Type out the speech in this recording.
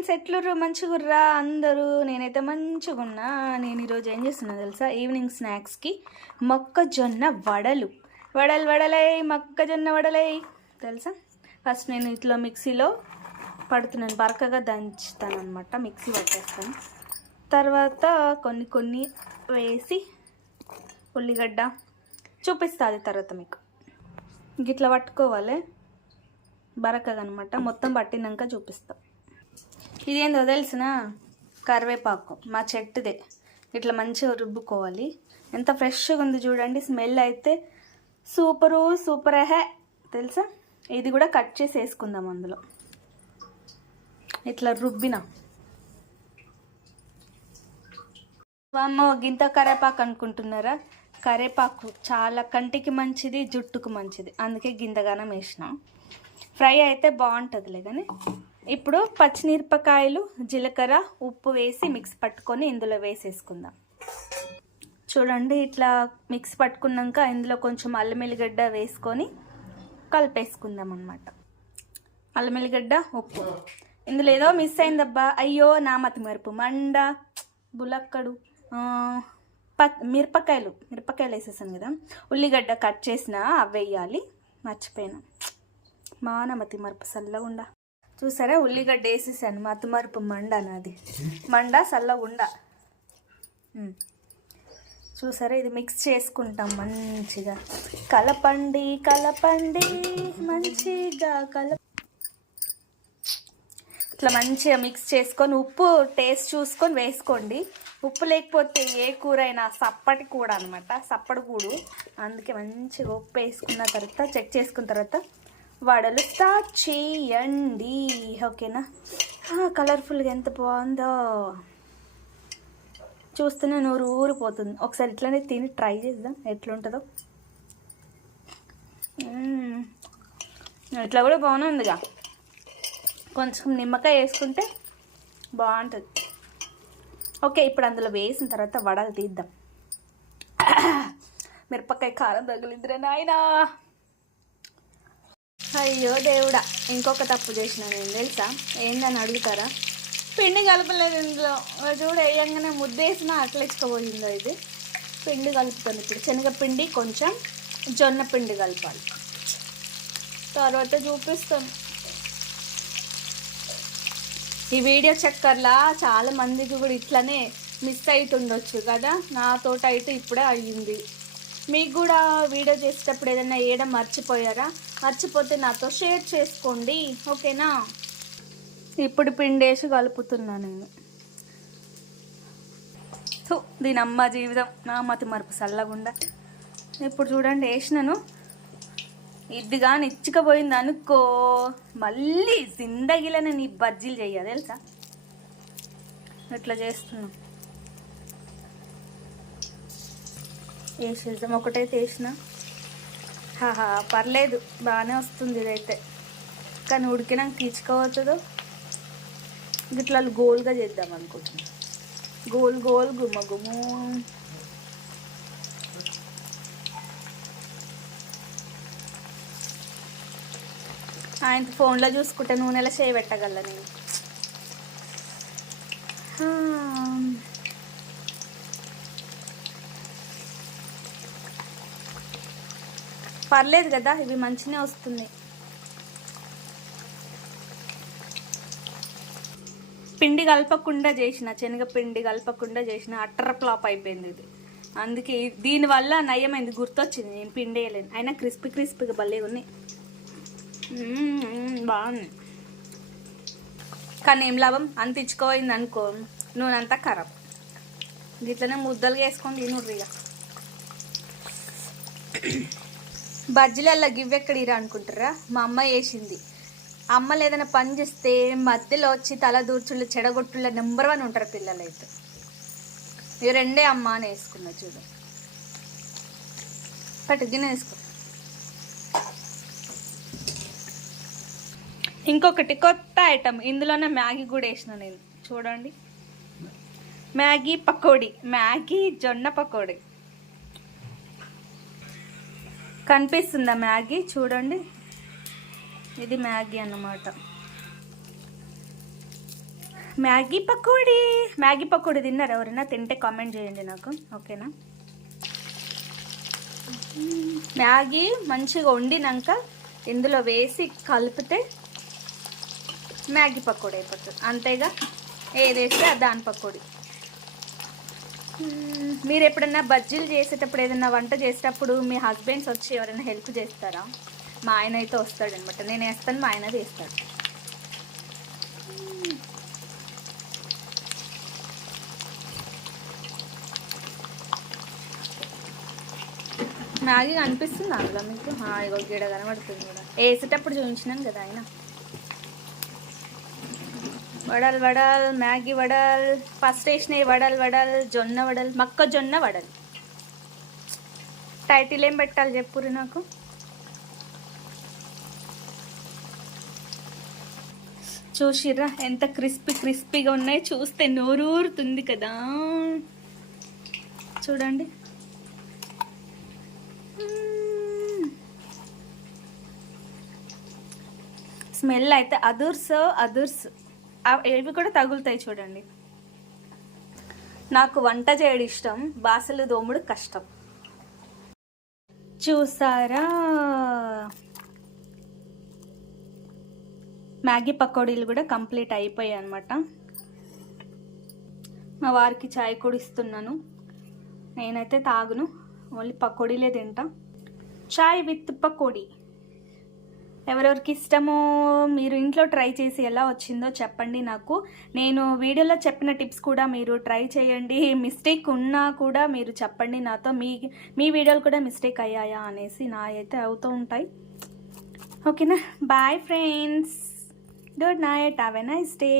Friends, ఎట్లుర్రు? మంచిగుర్రా అందరూ? నేనైతే మంచిగా ఉన్నా. నేను ఈరోజు ఏం చేస్తున్నా తెలుసా? ఈవినింగ్ స్నాక్స్కి మొక్కజొన్న వడలు వడలై మొక్కజొన్న వడలై తెలుసా. ఫస్ట్ నేను ఇట్లా మిక్సీలో పడుతున్నాను, బరకగా దంచుతాను అనమాట. మిక్సీ పట్టేస్తాను. తర్వాత కొన్ని వేసి ఉల్లిగడ్డ చూపిస్తుంది తర్వాత మీకు. గిట్లా పట్టుకోవాలి బరకగా అనమాట. మొత్తం పట్టినాక చూపిస్తాం. ఇదేందో తెలిసిన కరివేపాకు మా చెట్టుదే. ఇట్లా మంచిగా రుబ్బుకోవాలి. ఎంత ఫ్రెష్గా ఉంది చూడండి. స్మెల్ అయితే సూపర్ హే తెలుసా. ఇది కూడా కట్ చేసి వేసుకుందాం అందులో. ఇట్లా రుబ్బిన వామ్మో గింత కరివేపాకు అనుకుంటున్నారా? కరివేపాకు చాలా కంటికి మంచిది, జుట్టుకు మంచిది. అందుకే గింతగానం వేసినాం. ఫ్రై అయితే బాగుంటుందిలే. కానీ ఇప్పుడు పచ్చిమిరపకాయలు, జీలకర్ర, ఉప్పు వేసి మిక్స్ పట్టుకొని ఇందులో వేసేసుకుందాం. చూడండి ఇట్లా మిక్స్ పట్టుకున్నాక ఇందులో కొంచెం అల్లం ఎల్లిగడ్డ వేసుకొని కలిపేసుకుందాం అన్నమాట. అల్లం ఎల్లిగడ్డ, ఉప్పు. ఇందులో ఏదో మిస్ అయిందబ్బా, అయ్యో నా మతి మరుపు మండ బులక్కడు. మిరపకాయలు వేసేసాను కదా. ఉల్లిగడ్డ కట్ చేసిన అవి వేయాలి, మర్చిపోయాను. మానమతి మరుపు సల్లగుండ. చూసారా, ఉల్లిగడ్డ వేసేసాను. మరుపు మండ నాది. మండ సల్లగుండ. చూసారా, ఇది మిక్స్ చేసుకుంటాం మంచిగా. కలపండి మంచిగా ఇట్లా మంచిగా మిక్స్ చేసుకొని ఉప్పు టేస్ట్ చూసుకొని వేసుకోండి. ఉప్పు లేకపోతే ఏ కూర అయినా సప్పటి కూర అనమాట, సప్పటి కూడు. అందుకే మంచిగా ఉప్పు వేసుకున్న తర్వాత చెక్ చేసుకున్న తర్వాత వడలు స్టార్ట్ చేయండి. ఓకేనా? కలర్ఫుల్గా ఎంత బాగుందో చూస్తూనే నోరు ఊరిపోతుంది. ఒకసారి ఇట్లనే తిని ట్రై చేద్దాం ఎట్లుంటుందో. ఇట్లా కూడా బాగుందిగా. కొంచెం నిమ్మకాయ వేసుకుంటే బాగుంటుంది. ఓకే, ఇప్పుడు అందులో వేసిన తర్వాత వడలు తీద్దాం. మిరపకాయ కారం తగిలిద్దిరా నాయనా. అయ్యో దేవుడా, ఇంకొక తప్పు చేసిన నేను తెలుసా. ఏందని అడుగుతారా? పిండి కలపలేదు ఇందులో. చూడ వేయంగానే ముద్దేసినా అట్లా ఇచ్చుకోబోయిందో. ఇది పిండి కలుపుతాను ఇప్పుడు. శనగపిండి కొంచెం జొన్న పిండి కలపాలి. తర్వాత చూపిస్తాను. ఈ వీడియో చక్కర్లా చాలా మందికి కూడా ఇట్లనే మిస్ అవుతుండొచ్చు కదా. నాతోట అయితే ఇప్పుడే అయ్యింది. మీకు కూడా వీడియో చేసేటప్పుడు ఏదైనా వేయడం మర్చిపోయారా? మర్చిపోతే నాతో షేర్ చేసుకోండి, ఓకేనా? ఇప్పుడు పిండేసి కలుపుతున్నా నేను. దీని అమ్మ జీవితం, నా మతి మరుపు సల్లగుండా. ఇప్పుడు చూడండి వేసినాను. ఇది కానీ ఇచ్చుకపోయింది అనుకో, మళ్ళీ జిందగీలో నేను ఈ బజ్జీలు చెయ్య తెలుసా. ఇట్లా చేస్తున్నా. వేసేద్దాం. ఒకటైతే వేసిన. పర్లేదు, బాగానే వస్తుంది ఇదైతే. కానీ ఉడికినాక ఇచ్చుకోవచ్చుదో. ఇట్లా గోల్గా చేద్దాం అనుకుంటున్నా. గోల్ గుమ్మ. ఆయన ఫోన్లో చూసుకుంటే నూనెలో చేయబెట్టగల నేను. పర్లేదు కదా, ఇవి మంచిగానే వస్తుంది. పిండి కలపకుండా చేసిన, శనగపిండి కలపకుండా చేసిన అట్టర్ ఫ్లాప్ అయిపోయింది ఇది. అందుకే దీనివల్ల నయమైంది, గుర్తొచ్చింది. నేను పిండి వేయలేను, అయినా క్రిస్పీగా భలే ఉన్నాయి. బాగుంది. కానీ ఏం లాభం, అంత ఇచ్చుకోయింది అనుకో, నూనె అంతా ఖరాబ్. ఇట్లనే ముద్దలుగా వేసుకొని తినుర్రిగా. బజ్జీలల్లా గివ్వెక్కడిరా అనుకుంటారా? మా అమ్మ వేసింది. అమ్మలు ఏదైనా పని చేస్తే మధ్యలో వచ్చి తల దూర్చుళ్ళు చెడగొట్టుళ్ళ నెంబర్ 1 ఉంటారు పిల్లలు అయితే. ఇవి రెండే అమ్మ అని వేసుకున్నా చూడు. పట్టు గిన్నె వేసుకో. ఇంకొకటి కొత్త ఐటమ్, ఇందులోనే మ్యాగీ కూడా వేసిన నేను. చూడండి, మ్యాగీ పకోడీ, మ్యాగీ జొన్న పకోడీ. కనిపిస్తుందా మ్యాగీ? చూడండి, ఇది మ్యాగీ అన్నమాట. మ్యాగీ పకోడీ తిన్నారు ఎవరైనా? తింటే కామెంట్ చేయండి నాకు, ఓకేనా? మ్యాగీ మంచిగా వండినాక ఇందులో వేసి కలిపితే మ్యాగీ పకోడీ అయిపోతుంది, అంతేగా. ఏదేస్తే దాని పకోడీ. మీరు ఎప్పుడన్నా బజ్జీలు చేసేటప్పుడు, ఏదైనా వంట చేసేటప్పుడు మీ హస్బెండ్స్ వచ్చి ఎవరైనా హెల్ప్ చేస్తారా? మా ఆయన అయితే వస్తాడనమాట, నేను వేస్తాను, మా ఆయన చేస్తాడు. మ్యాగీ కనిపిస్తుంది అందులో మీకు? ఇగో గీడ కనబడుతుంది కూడా, వేసేటప్పుడు చూపించినాను కదా ఆయన. వడల్ మ్యాగీ వడల్, ఫస్ట్ వేసినవి వడల్ జొన్న వడల్, మొక్కజొన్న వడల్. టైటిల్ ఏం పెట్టాలి చెప్పురు నాకు? చూసిర్రా ఎంత క్రిస్పీగా ఉన్నాయి? చూస్తే నోరూరుతుంది కదా, చూడండి. స్మెల్ అయితే అదుర్స్. ఇవి కూడా తగులుతాయి చూడండి. నాకు వంట చేయడం ఇష్టం, బాసలు దోముడు కష్టం. చూసారా, మ్యాగీ పకోడీలు కూడా కంప్లీట్ అయిపోయాయి అనమాట. మా వారికి చాయ్ కూడా ఇస్తున్నాను. నేనైతే తాగును, ఓన్లీ పకోడీలే తింటా. చాయ్ విత్ పకోడీ ఎవరెవరికి ఇష్టమో మీరు ఇంట్లో ట్రై చేసి ఎలా వచ్చిందో చెప్పండి నాకు. నేను వీడియోలో చెప్పిన టిప్స్ కూడా మీరు ట్రై చేయండి. మిస్టేక్ ఉన్నా కూడా మీరు చెప్పండి నాతో, మీ వీడియోలు కూడా మిస్టేక్ అయ్యాయా అనేసి. నా అయితే అవుతూ ఉంటాయి, ఓకేనా? Bye friends, good night, have a nice day.